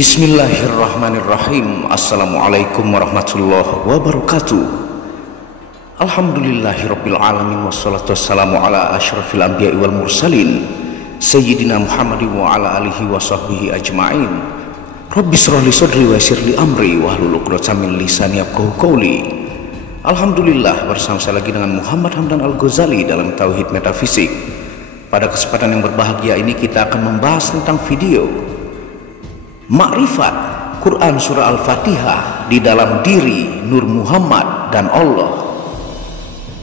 Bismillahirrahmanirrahim. Assalamualaikum warahmatullahi wabarakatuh. Alhamdulillahirabbil alamin wassalatu wassalamu ala asyrafil anbiya'i wal mursalin sayyidina Muhammadin wa ala alihi wa sahbihi ajma'in. Rabbi shrah li sadri wa yassir li amri wahlul 'uqdatam min lisani yafqahu qawli. Alhamdulillah, bersama saya lagi dengan Muhammad Hamdan Al-Ghazali dalam Tauhid Metafisik. Pada kesempatan yang berbahagia ini kita akan membahas tentang video Makrifat Quran Surah Al-Fatihah di dalam diri Nur Muhammad dan Allah.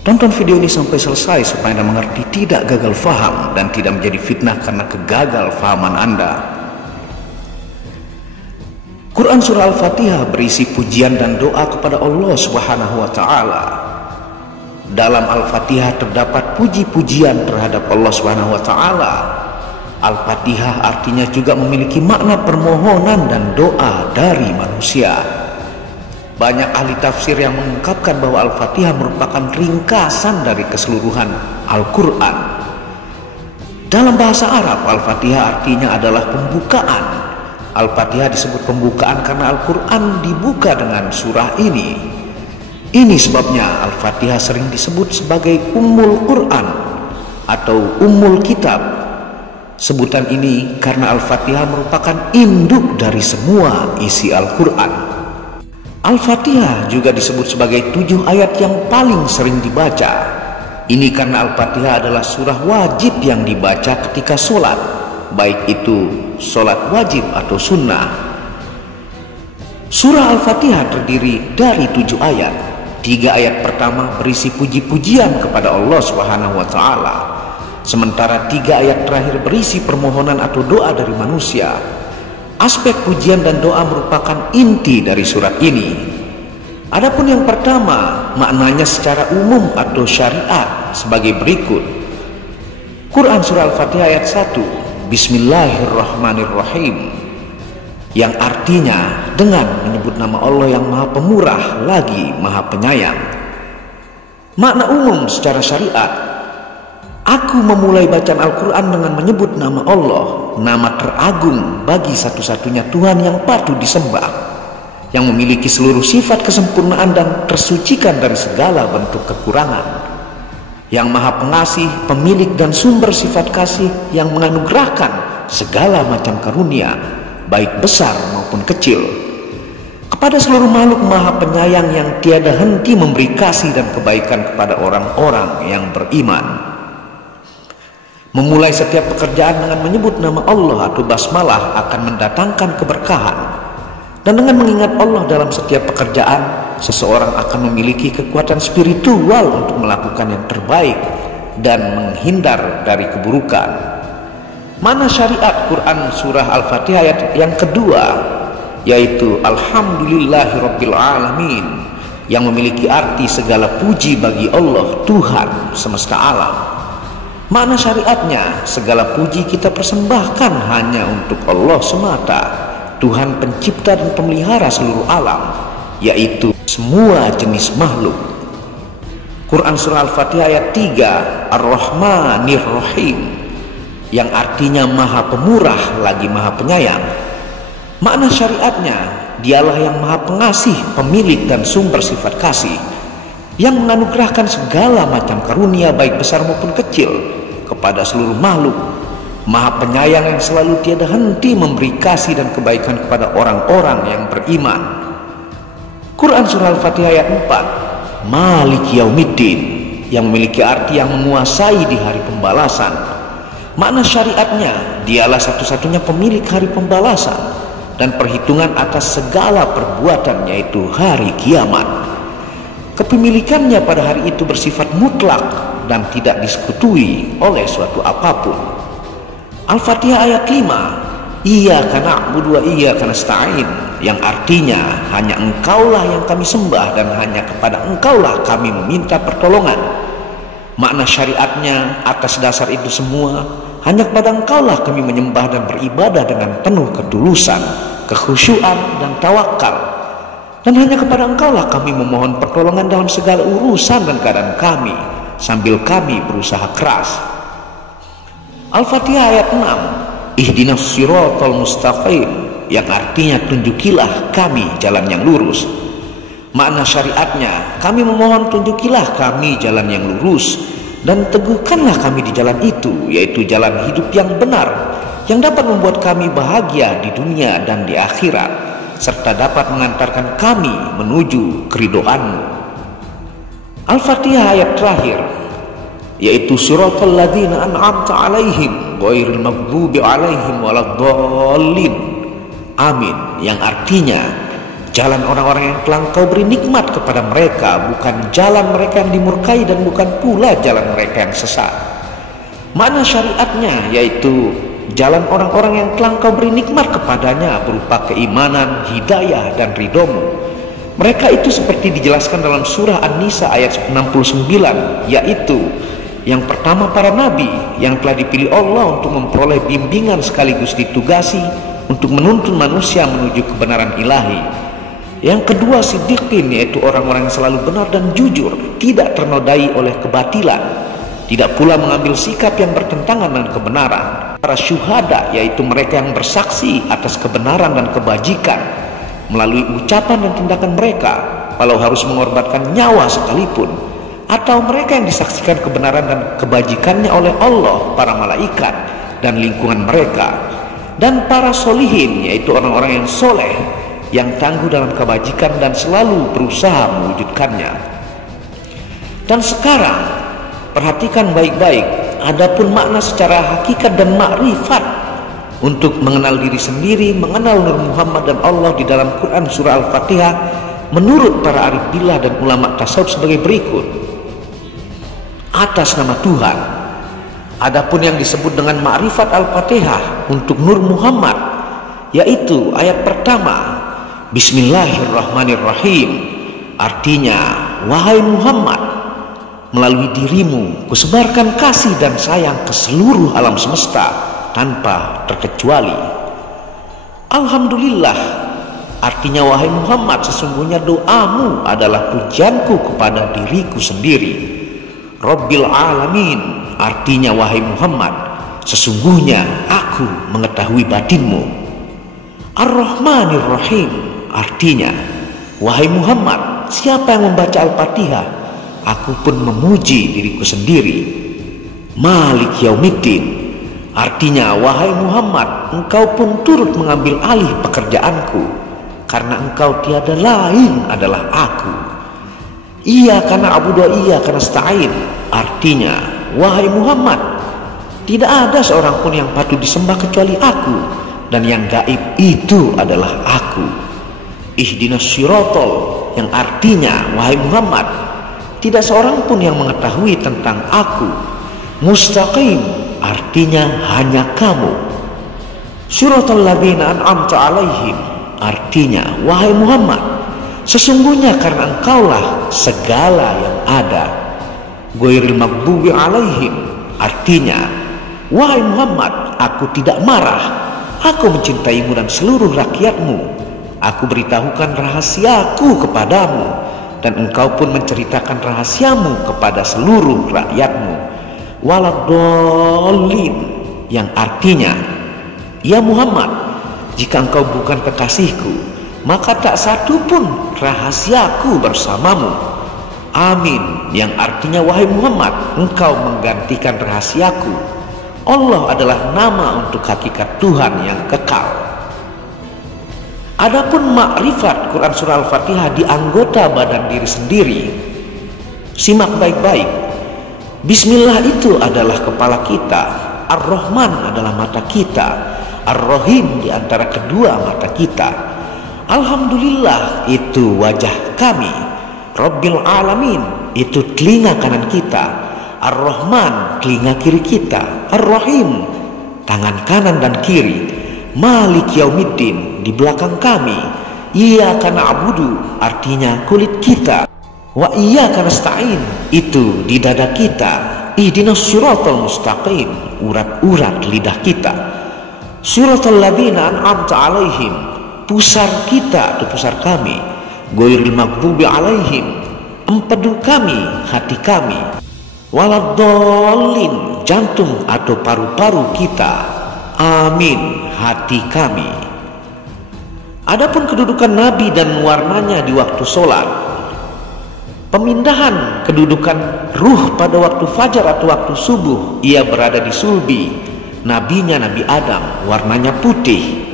Tonton video ini sampai selesai supaya Anda mengerti, tidak gagal faham dan tidak menjadi fitnah karena kegagal fahaman Anda. Quran Surah Al-Fatihah berisi pujian dan doa kepada Allah Subhanahu wa Ta'ala. Dalam Al-Fatihah terdapat puji-pujian terhadap Allah Subhanahu wa Ta'ala. Al-Fatihah artinya juga memiliki makna permohonan dan doa dari manusia. Banyak ahli tafsir yang mengungkapkan bahwa Al-Fatihah merupakan ringkasan dari keseluruhan Al-Quran. Dalam bahasa Arab, Al-Fatihah artinya adalah pembukaan. Al-Fatihah disebut pembukaan karena Al-Quran dibuka dengan surah ini. Ini sebabnya Al-Fatihah sering disebut sebagai Ummul Quran atau Ummul Kitab. Sebutan ini karena Al-Fatihah merupakan induk dari semua isi Al-Quran. Al-Fatihah juga disebut sebagai 7 ayat yang paling sering dibaca. Ini karena Al-Fatihah adalah surah wajib yang dibaca ketika sholat, baik itu sholat wajib atau sunnah. Surah Al-Fatihah terdiri dari 7 ayat. 3 ayat pertama berisi puji-pujian kepada Allah Subhanahu wa Ta'ala, sementara 3 ayat terakhir berisi permohonan atau doa dari manusia. Aspek pujian dan doa merupakan inti dari surat ini. Adapun yang pertama, maknanya secara umum atau syariat sebagai berikut. Quran Surah Al-Fatihah ayat 1, Bismillahirrahmanirrahim, yang artinya dengan menyebut nama Allah yang Maha Pemurah lagi Maha Penyayang. Makna umum secara syariat, aku memulai bacaan Al-Quran dengan menyebut nama Allah, nama teragung bagi satu-satunya Tuhan yang patut disembah, yang memiliki seluruh sifat kesempurnaan dan tersucikan dari segala bentuk kekurangan, yang Maha Pengasih, pemilik dan sumber sifat kasih, yang menganugerahkan segala macam karunia, baik besar maupun kecil, kepada seluruh makhluk. Maha Penyayang yang tiada henti memberi kasih dan kebaikan kepada orang-orang yang beriman. Memulai setiap pekerjaan dengan menyebut nama Allah atau basmalah akan mendatangkan keberkahan. Dan dengan mengingat Allah dalam setiap pekerjaan, seseorang akan memiliki kekuatan spiritual untuk melakukan yang terbaik dan menghindar dari keburukan. Mana syariat Quran Surah Al-Fatihah ayat yang kedua, yaitu Alhamdulillahirabbil alamin, yang memiliki arti segala puji bagi Allah Tuhan semesta alam. Makna syariatnya, segala puji kita persembahkan hanya untuk Allah semata, Tuhan pencipta dan pemelihara seluruh alam, yaitu semua jenis makhluk. Quran Surah Al-Fatihah ayat 3, Ar-Rahmanir-Rahim, yang artinya Maha Pemurah lagi Maha Penyayang. Makna syariatnya, dialah yang Maha Pengasih, pemilik dan sumber sifat kasih, yang menganugerahkan segala macam karunia baik besar maupun kecil kepada seluruh makhluk. Maha Penyayang yang selalu tiada henti memberi kasih dan kebaikan kepada orang-orang yang beriman. Quran Surah Al-Fatihah ayat 4, Maliki Yaumiddin, yang memiliki arti yang menguasai di hari pembalasan. Makna syariatnya, dialah satu-satunya pemilik hari pembalasan dan perhitungan atas segala perbuatan, yaitu hari kiamat. Kepemilikannya pada hari itu bersifat mutlak dan tidak disekutuai oleh suatu apapun. Al-Fatihah ayat 5, Iyyaka na'budu wa iyyaka nasta'in, yang artinya hanya Engkaulah yang kami sembah dan hanya kepada Engkaulah kami meminta pertolongan. Makna syariatnya, atas dasar itu semua, hanya kepada Engkaulah kami menyembah dan beribadah dengan penuh ketulusan, kekhusyuan dan tawakal. Dan hanya kepada Engkaulah kami memohon pertolongan dalam segala urusan dan keadaan kami, sambil kami berusaha keras. Al-Fatihah ayat 6, Ihdinas siratal mustaqim, yang artinya tunjukilah kami jalan yang lurus. Makna syariatnya, kami memohon tunjukilah kami jalan yang lurus dan teguhkanlah kami di jalan itu, yaitu jalan hidup yang benar yang dapat membuat kami bahagia di dunia dan di akhirat, serta dapat mengantarkan kami menuju keridhaan-Mu. Al-Fatihah ayat terakhir, yaitu siratal ladzina an'amta 'alaihim ghairil maghdubi 'alaihim waladdallin. Amin, yang artinya jalan orang-orang yang telah Engkau beri nikmat kepada mereka, bukan jalan mereka yang dimurkai dan bukan pula jalan mereka yang sesat. Makna syariatnya yaitu jalan orang-orang yang telah Engkau beri nikmat kepadanya berupa keimanan, hidayah, dan ridho-Mu. Mereka itu seperti dijelaskan dalam surah An-Nisa ayat 69, yaitu yang pertama para nabi yang telah dipilih Allah untuk memperoleh bimbingan sekaligus ditugasi untuk menuntun manusia menuju kebenaran ilahi. Yang kedua siddiqin, yaitu orang-orang yang selalu benar dan jujur, tidak ternodai oleh kebatilan, tidak pula mengambil sikap yang bertentangan dengan kebenaran. Para syuhada, yaitu mereka yang bersaksi atas kebenaran dan kebajikan melalui ucapan dan tindakan mereka, walau harus mengorbankan nyawa sekalipun. Atau mereka yang disaksikan kebenaran dan kebajikannya oleh Allah, para malaikat, dan lingkungan mereka. Dan para solihin, yaitu orang-orang yang soleh, yang tangguh dalam kebajikan dan selalu berusaha mewujudkannya. Dan sekarang perhatikan baik-baik, adapun makna secara hakikat dan makrifat untuk mengenal diri sendiri, mengenal Nur Muhammad dan Allah di dalam Quran surah Al-Fatihah, menurut para arif billah dan ulama tasawuf sebagai berikut. Atas nama Tuhan, adapun yang disebut dengan makrifat Al-Fatihah untuk Nur Muhammad, yaitu ayat pertama, Bismillahirrahmanirrahim, artinya, wahai Muhammad, melalui dirimu kusebarkan kasih dan sayang ke seluruh alam semesta tanpa terkecuali. Alhamdulillah, artinya, wahai Muhammad, sesungguhnya doamu adalah pujianku kepada diriku sendiri. Rabbil alamin, artinya, wahai Muhammad, sesungguhnya aku mengetahui batinmu. Ar-Rahmanir Rahim, artinya, wahai Muhammad, siapa yang membaca Al-Fatihah, aku pun memuji diriku sendiri. Malik Yaumiddin, artinya, wahai Muhammad, engkau pun turut mengambil alih pekerjaanku, karena engkau tiada lain adalah aku. Iya karena abudu iya karena stain, artinya, wahai Muhammad, tidak ada seorang pun yang patut disembah kecuali aku, dan yang gaib itu adalah aku. Ihdinas siratal, yang artinya, wahai Muhammad, tidak seorang pun yang mengetahui tentang aku. Mustaqim, artinya hanya kamu. Siratal ladzina an'amta 'alaihim, artinya, wahai Muhammad, sesungguhnya karena engkaulah segala yang ada. Ghairil maghdubi 'alaihim, artinya, wahai Muhammad, aku tidak marah, aku mencintaimu dan seluruh rakyatmu. Aku beritahukan rahasiaku kepadamu, dan engkau pun menceritakan rahasiamu kepada seluruh rakyatmu. Waladdallin, yang artinya, ya Muhammad, jika engkau bukan kekasihku, maka tak satu pun rahasiaku bersamamu. Amin, yang artinya, wahai Muhammad, engkau menggantikan rahasiaku. Allah adalah nama untuk hakikat Tuhan yang kekal. Adapun makrifat Quran surah Al-Fatihah di anggota badan diri sendiri, simak baik-baik. Bismillah itu adalah kepala kita, Ar-Rahman adalah mata kita, Ar-Rahim di antara kedua mata kita, Alhamdulillah itu wajah kami, Rabbil Alamin itu telinga kanan kita, Ar-Rahman telinga kiri kita, Ar-Rahim tangan kanan dan kiri, Malik Yaumiddin di belakang kami, Iyyaka na'budu artinya kulit kita, wa iyyaka nasta'in itu di dada kita, Ihdinas siratal mustaqim urat-urat lidah kita, Siratal ladzina an'amta 'alaihim pusar kita atau pusar kami, Ghairil maghdubi 'alaihim empedu kami, hati kami, Waladdallin jantung atau paru-paru kita, amin hati kami. Adapun kedudukan Nabi dan warnanya di waktu sholat, pemindahan kedudukan ruh pada waktu fajar atau waktu subuh, ia berada di sulbi. Nabinya Nabi Adam, warnanya putih.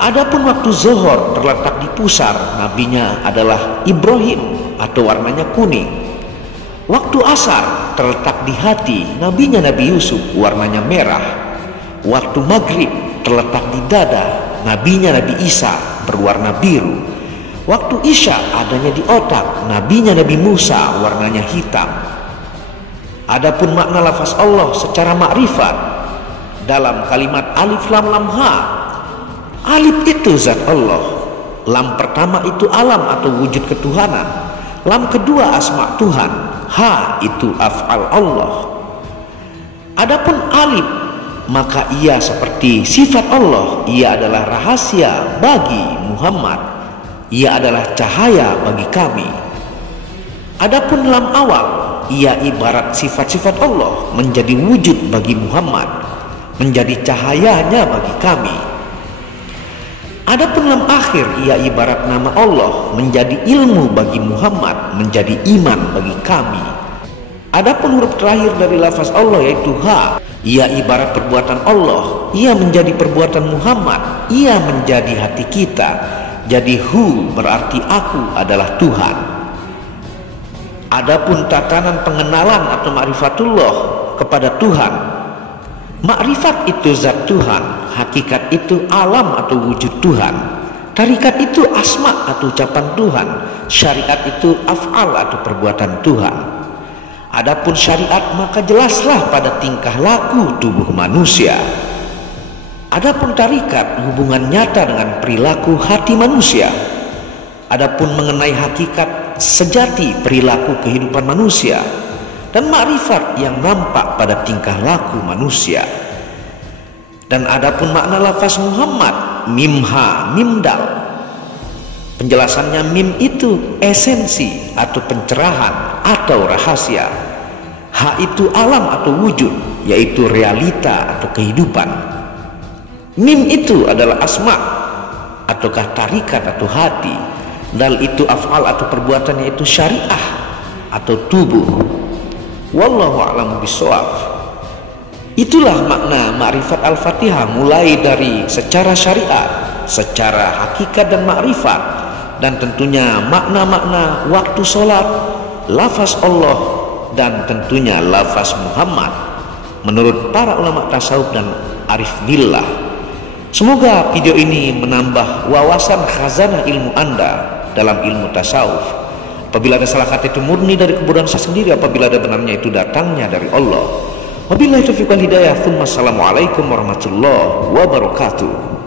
Adapun waktu zuhur terletak di pusar, nabinya adalah Ibrahim atau warnanya kuning. Waktu asar terletak di hati, nabinya Nabi Yusuf, warnanya merah. Waktu maghrib terletak di dada, nabinya Nabi Isa, berwarna biru. Waktu isya adanya di otak, nabinya Nabi Musa, warnanya hitam. Adapun makna lafaz Allah secara makrifat dalam kalimat alif lam lam ha, alif itu zat Allah, lam pertama itu alam atau wujud ketuhanan, lam kedua asma Tuhan, ha itu af'al Allah. Adapun alif, maka ia seperti sifat Allah, ia adalah rahasia bagi Muhammad, ia adalah cahaya bagi kami. Adapun lam awal, ia ibarat sifat-sifat Allah menjadi wujud bagi Muhammad, menjadi cahayanya bagi kami. Adapun lam akhir, ia ibarat nama Allah menjadi ilmu bagi Muhammad, menjadi iman bagi kami. Adapun huruf terakhir dari lafaz Allah yaitu ha, ia ibarat perbuatan Allah, ia menjadi perbuatan Muhammad, ia menjadi hati kita. Jadi hu berarti aku adalah Tuhan. Adapun tatanan pengenalan atau ma'rifatullah kepada Tuhan, makrifat itu zat Tuhan, hakikat itu alam atau wujud Tuhan, tarikat itu asma atau ucapan Tuhan, syariat itu af'al atau perbuatan Tuhan. Adapun syariat maka jelaslah pada tingkah laku tubuh manusia. Adapun tarikat hubungan nyata dengan perilaku hati manusia. Adapun mengenai hakikat sejati perilaku kehidupan manusia, dan makrifat yang nampak pada tingkah laku manusia. Dan adapun makna lafaz Muhammad, mimha, mimdal, penjelasannya mim itu esensi atau pencerahan atau rahasia, ha itu alam atau wujud, yaitu realita atau kehidupan. Mim itu adalah asma ataukah tarikat atau hati, dal itu af'al atau perbuatan, yaitu syariah atau tubuh. Wallahu a'lamu bishawab. Itulah makna ma'rifat Al-Fatihah, mulai dari secara syariat, secara hakikat dan ma'rifat, dan tentunya makna-makna waktu sholat, lafaz Allah, dan tentunya lafaz Muhammad menurut para ulama tasawuf dan arif billah. Semoga video ini menambah wawasan khazanah ilmu Anda dalam ilmu tasawuf. Apabila ada salah kata itu murni dari kebodohan saya sendiri, apabila ada benarnya itu datangnya dari Allah. Wabillahi taufiq wal hidayah. Assalamualaikum warahmatullahi wabarakatuh.